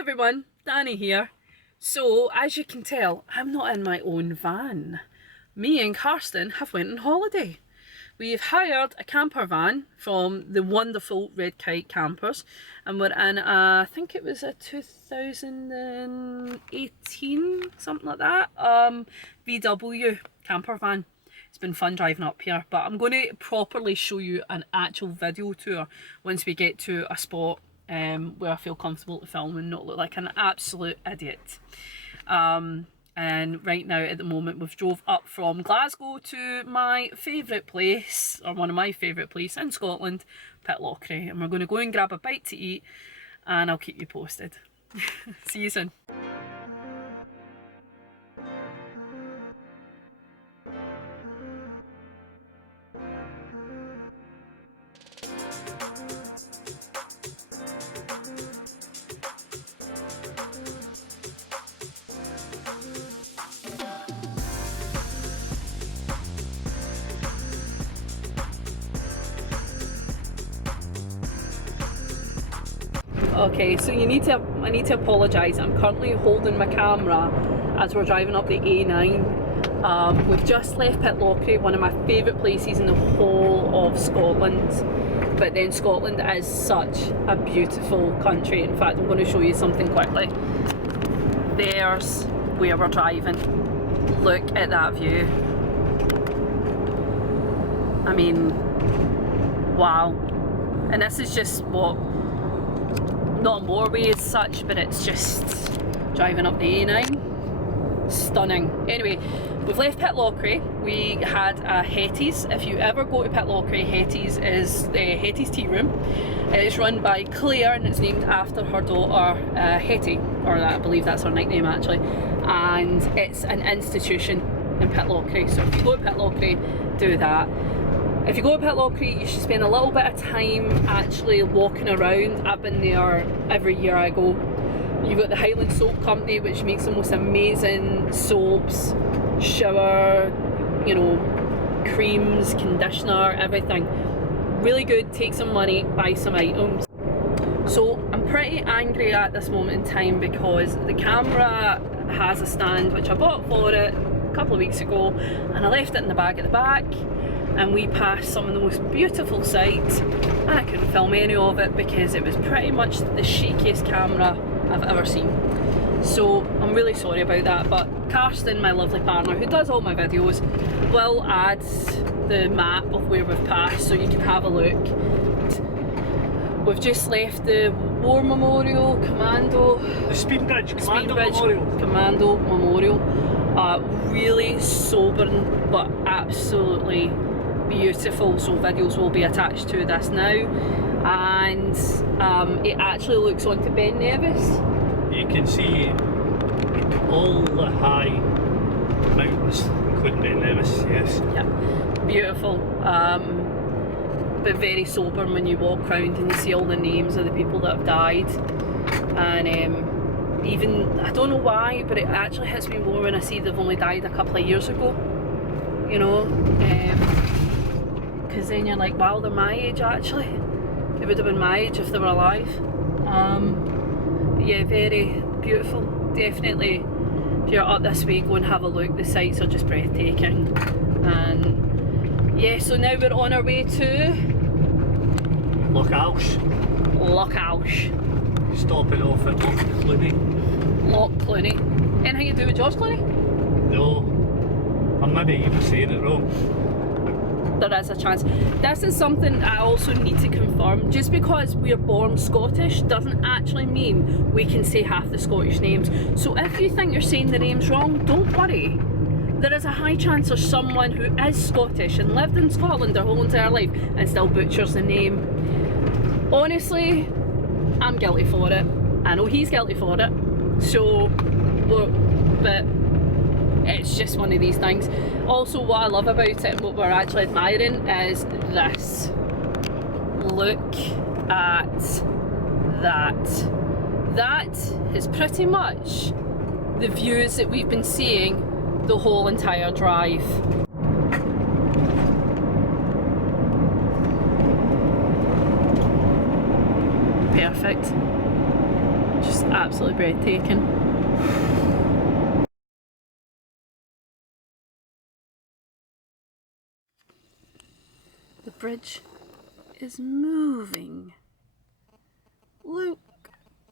everyone, Danny here. So as you can tell, I'm not in my own van. Me and Carsten have went on holiday. We've hired a camper van from the wonderful Red Kite Campers, and we're in I think it was a 2018, something like that, VW camper van. It's been fun driving up here, but I'm going to properly show you an actual video tour once we get to a spot where I feel comfortable to film and not look like an absolute idiot. And right now at the moment we've drove up from Glasgow to my favourite place, or one of my favourite places in Scotland, Pitlochry, and we're going to go and grab a bite to eat and I'll keep you posted. See you soon. Okay, so I need to apologise. I'm currently holding my camera as we're driving up the A9. We've just left Pitlochry, one of my favourite places in the whole of Scotland. But then Scotland is such a beautiful country. In fact, I'm going to show you something quickly. There's where we're driving. Look at that view. I mean, wow. And this is just what, not a motorway as such, but it's just driving up the A9. Stunning. Anyway, we've left Pitlochry. We had a Hetty's. If you ever go to Pitlochry, Hetty's is the Hetty's Tea Room. It's run by Claire and it's named after her daughter Hetty, or I believe that's her nickname actually. And it's an institution in Pitlochry. So if you go to Pitlochry, do that. If you go to Pitlochry, you should spend a little bit of time actually walking around. I've been there every year I go. You've got the Highland Soap Company, which makes the most amazing soaps, shower, you know, creams, conditioner, everything. Really good. Take some money, buy some items. So I'm pretty angry at this moment in time because the camera has a stand which I bought for it a couple of weeks ago, and I left it in the bag at the back. And we passed some of the most beautiful sights and I couldn't film any of it because it was pretty much the shakiest camera I've ever seen. So I'm really sorry about that, but Carsten, my lovely partner who does all my videos, will add the map of where we've passed so you can have a look. We've just left the War Memorial, Commando... The Speed Bridge Memorial. Commando Memorial. Really sobering but absolutely beautiful, so videos will be attached to this now, and it actually looks onto Ben Nevis. You can see all the high mountains, including Ben Nevis, yes. Yeah, beautiful, but very sobering when you walk around and you see all the names of the people that have died. And even, I don't know why, but it actually hits me more when I see they've only died a couple of years ago, you know, because then you're like, wow, they're my age actually. They would have been my age if they were alive. Yeah, very beautiful. Definitely, if you're up this way, go and have a look. The sights are just breathtaking. And yeah, so now we're on our way to Loch stopping off at Loch Clooney. Anything to do with George Clooney? No, I'm maybe even saying it wrong. There is a chance. This is something I also need to confirm. Just because we're born Scottish doesn't actually mean we can say half the Scottish names. So if you think you're saying the names wrong, don't worry. There is a high chance there's someone who is Scottish and lived in Scotland their whole entire life and still butchers the name. Honestly, I'm guilty for it. I know he's guilty for it. So, but it's just one of these things. Also, what I love about it and what we're actually admiring is this. Look at that. That is pretty much the views that we've been seeing the whole entire drive. Perfect. Just absolutely breathtaking. The bridge is moving. Look,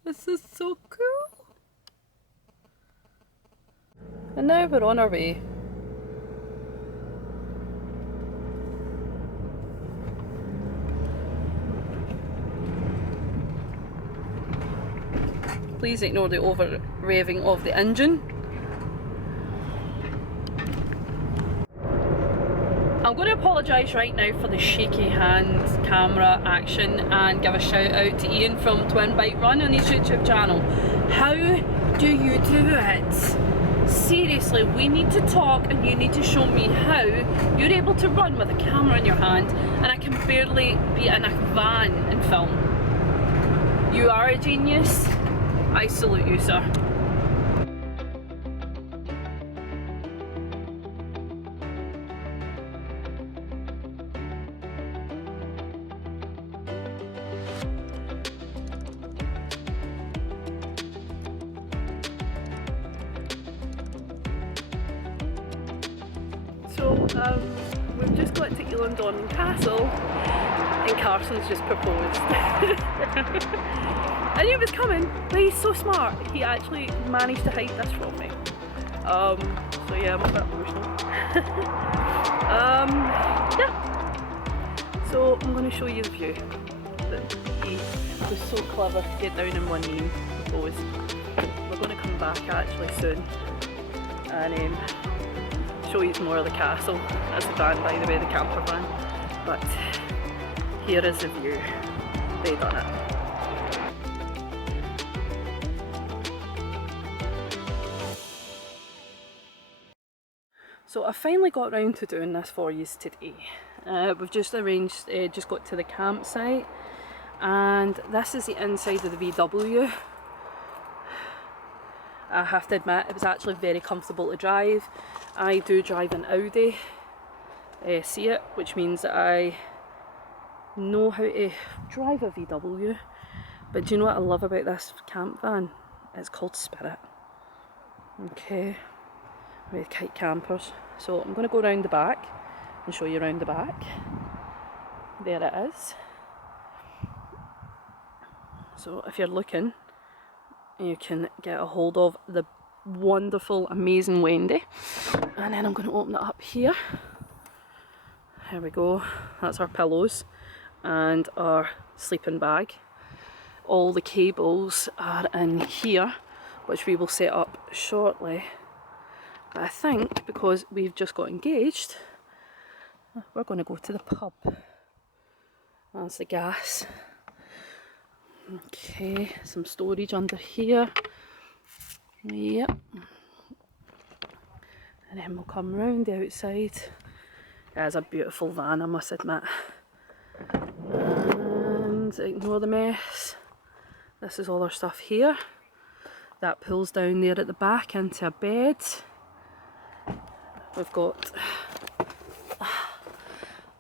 this is so cool. And now we're on our way. Please ignore the over revving of the engine. I'm going to apologise right now for the shaky hand camera action and give a shout out to Ian from Twin Bike Run on his YouTube channel. How do you do it? Seriously, we need to talk and you need to show me how you're able to run with a camera in your hand and I can barely be in a van and film. You are a genius. I salute you, sir. So we've just got to Elandon Castle and Carsten's just proposed. I knew it was coming, but he's so smart. He actually managed to hide this from me. So yeah, I'm a bit emotional. Yeah. So I'm going to show you the view. That he was so clever to get down in one knee and propose. We're going to come back actually soon and show you more of the castle. That's the van, by the way, the camper van. But here is the view. They done it. So I finally got round to doing this for you today. We've just arranged, just got to the campsite, and this is the inside of the VW. I have to admit, it was actually very comfortable to drive. I do drive an Audi, see it, which means that I know how to drive a VW. But do you know what I love about this camp van? It's called Spirit. Okay. With kite campers. So I'm going to go round the back and show you around the back. There it is. So if you're looking, you can get a hold of the wonderful, amazing Wendy. And then I'm going to open it up here. Here we go. That's our pillows and our sleeping bag. All the cables are in here, which we will set up shortly. But I think because we've just got engaged, we're going to go to the pub. That's the gas. Okay, some storage under here. Yep. And then we'll come round the outside. It is a beautiful van, I must admit. And ignore the mess. This is all our stuff here. That pulls down there at the back into a bed. We've got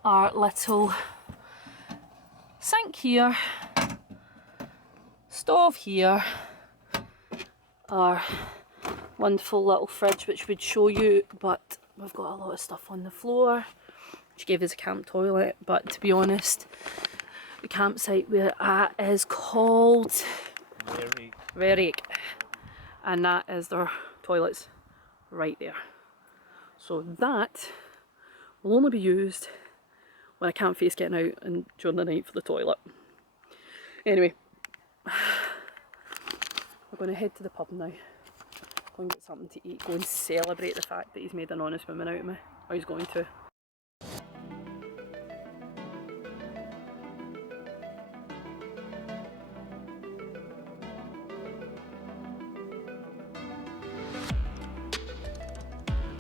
our little sink here, stove here, our wonderful little fridge which would show you, but we've got a lot of stuff on the floor, which gave us a camp toilet. But to be honest, the campsite we're at is called Verrick, and that is their toilets right there. So that will only be used when I can't face getting out and during the night for the toilet. Anyway, we're going to head to the pub now. Go and get something to eat. Go and celebrate the fact that he's made an honest woman out of me. Or he's going to.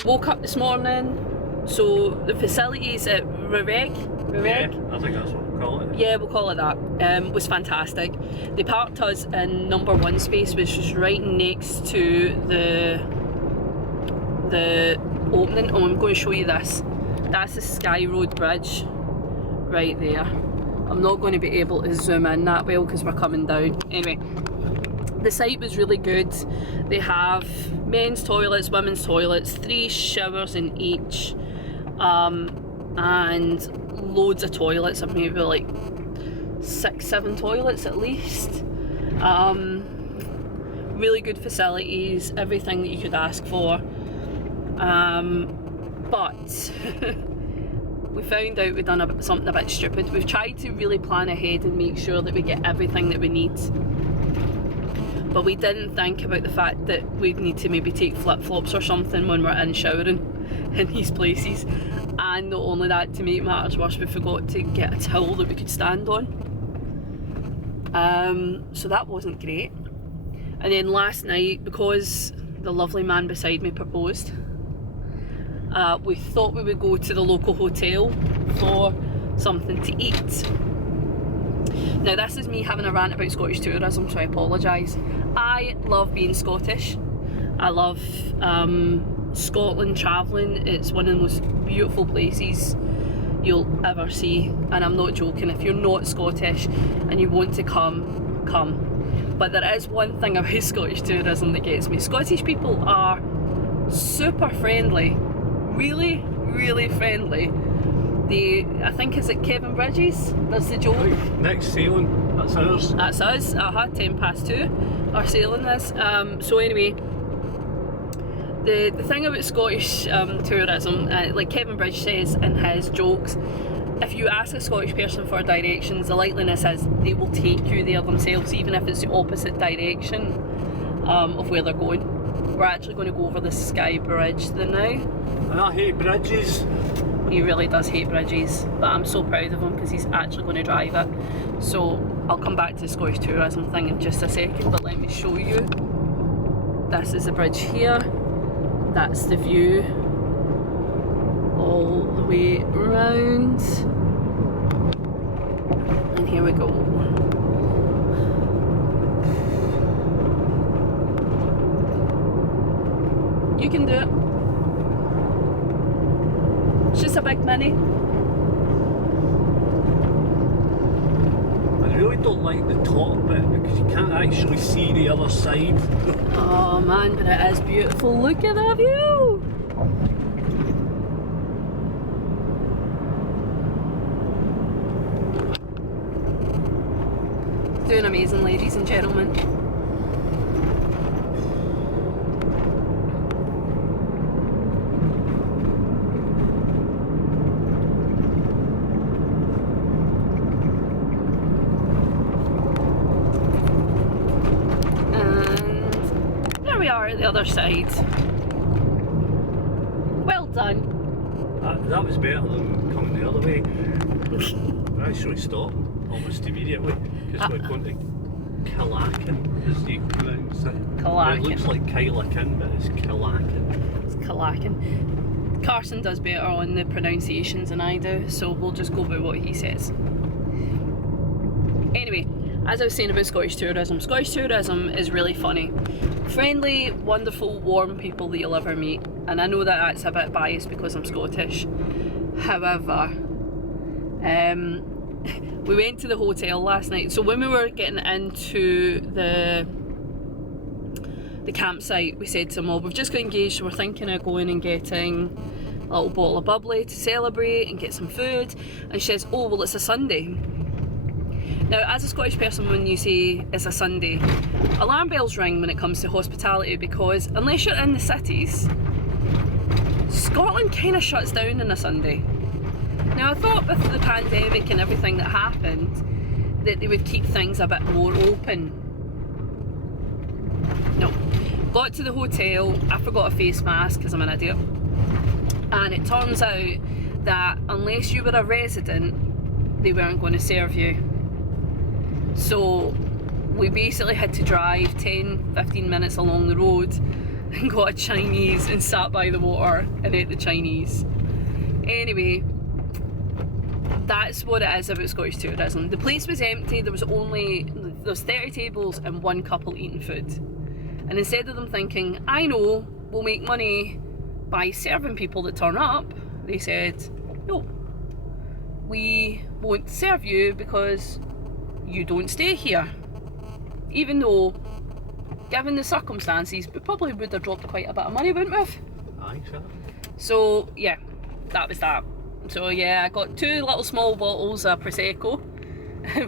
Woke up this morning, so the facilities at Verrick, Yeah, I think that's what we'll call it. yeah, we'll call it that, was fantastic. They parked us in number 1 space, which is right next to the opening. Oh, I'm going to show you this. That's the Skye Road Bridge right there. I'm not going to be able to zoom in that well because we're coming down. Anyway, The site was really good. They have men's toilets, women's toilets, 3 showers in each, and loads of toilets, maybe like 6-7 toilets at least. Really good facilities, everything that you could ask for. But we found out we'd done something a bit stupid. We've tried to really plan ahead and make sure that we get everything that we need. But we didn't think about the fact that we'd need to maybe take flip-flops or something when we're in showering in these places. And not only that, to make matters worse, we forgot to get a towel that we could stand on. So that wasn't great. And then last night, because the lovely man beside me proposed, we thought we would go to the local hotel for something to eat. Now this is me having a rant about Scottish tourism, so I apologise. I love being Scottish. I love Scotland travelling. It's one of the most beautiful places you'll ever see, and I'm not joking. If you're not Scottish and you want to come, come. But there is one thing about Scottish tourism that gets me. Scottish people are super friendly, really, really friendly. I think, is it Kevin Bridges? That's the joke. Right, next sailing, that's ours. That's us. 2:10 our sailing is. So anyway, the thing about Scottish tourism, like Kevin Bridge says in his jokes, if you ask a Scottish person for directions, the likeliness is they will take you there themselves, even if it's the opposite direction of where they're going. We're actually going to go over the Skye Bridge now. And I hate bridges. He really does hate bridges, but I'm so proud of him because he's actually going to drive it. So I'll come back to the Scottish tourism thing in just a second, but let me show you. This is the bridge here. That's the view all the way around. And here we go. You can do it. It's just a big mini. I really don't like the top bit because you can't actually see the other side. Oh man, but it is beautiful. Look at that view! Doing amazing, ladies and gentlemen. The other side. Well done. That was better than coming the other way. We actually stopped almost immediately because we're going to Killakin, as you pronounce it. Killakin. It looks like Kylakin, but it's Killakin. It's Killakin. Carsten does better on the pronunciations than I do, so we'll just go by what he says. Anyway, as I was saying about Scottish tourism is really funny. Friendly, wonderful, warm people that you'll ever meet. And I know that that's a bit biased because I'm Scottish. However, we went to the hotel last night. So when we were getting into the campsite, we said to them, well, we've just got engaged, so we're thinking of going and getting a little bottle of bubbly to celebrate and get some food. And she says, oh, well, it's a Sunday. Now, as a Scottish person, when you say it's a Sunday, alarm bells ring when it comes to hospitality, because unless you're in the cities, Scotland kind of shuts down on a Sunday. Now, I thought with the pandemic and everything that happened that they would keep things a bit more open. No. Got to the hotel, I forgot a face mask because I'm an idiot. And it turns out that unless you were a resident, they weren't going to serve you. So we basically had to drive 10-15 minutes along the road and got a Chinese and sat by the water and ate the Chinese. Anyway, that's what it is about Scottish tourism. The place was empty, there was 30 tables and one couple eating food. And instead of them thinking, I know, we'll make money by serving people that turn up, they said, no, we won't serve you because you don't stay here. Even though given the circumstances, we probably would have dropped quite a bit of money, wouldn't we have? Aye, sure. So yeah, that was that. So yeah, I got 2 little small bottles of Prosecco.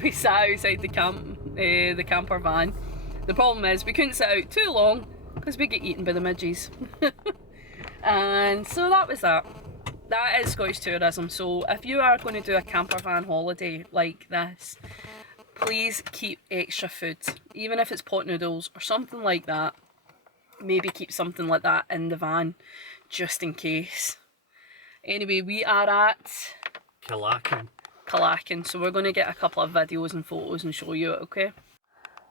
We sat outside the camper van. The problem is we couldn't sit out too long because we get eaten by the midges. And so that was that. That is Scottish tourism. So if you are going to do a camper van holiday like this, please keep extra food, even if it's pot noodles or something like that. Maybe keep something like that in the van just in case. Anyway, we are at Killarkin, so we're going to get a couple of videos and photos and show you it, okay?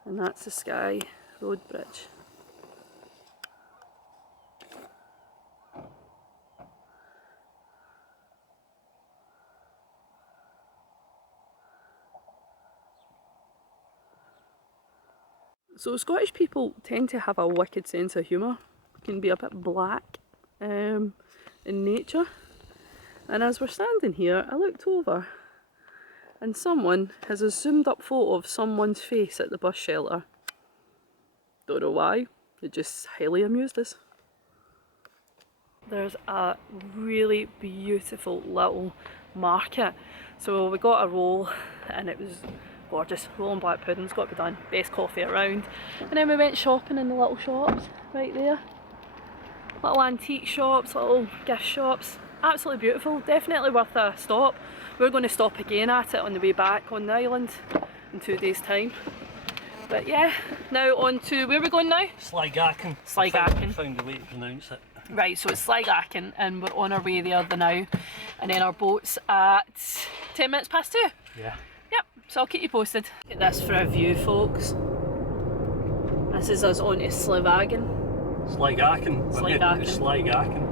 And that's the Skye road bridge. So Scottish people tend to have a wicked sense of humour, can be a bit black in nature. And as we're standing here, I looked over and someone has a zoomed up photo of someone's face at the bus shelter. Don't know why, it just highly amused us. There's a really beautiful little market. So we got a roll and it was gorgeous. Roll and black pudding's got to be done. Best coffee around. And then we went shopping in the little shops right there. Little antique shops, little gift shops. Absolutely beautiful. Definitely worth a stop. We're going to stop again at it on the way back on the island in 2 days' time. But yeah, now on to where are we going now? Sligachen. Sligachen. Found a way to pronounce it. Right, so it's Sligachen and we're on our way there now. And then our boat's at 10 minutes past 2. Yeah. Yep, so I'll keep you posted. Look at this for a view, folks. This is us on to Sligachen. Sligachen. Sligachen. Sligachen.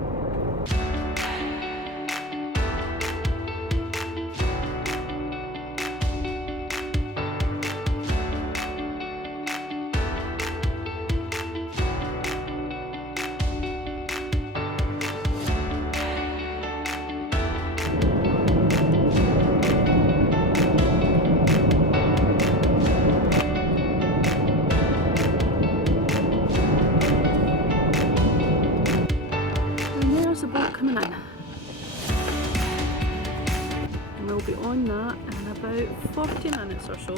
Coming in. And we'll be on that in about 40 minutes or so.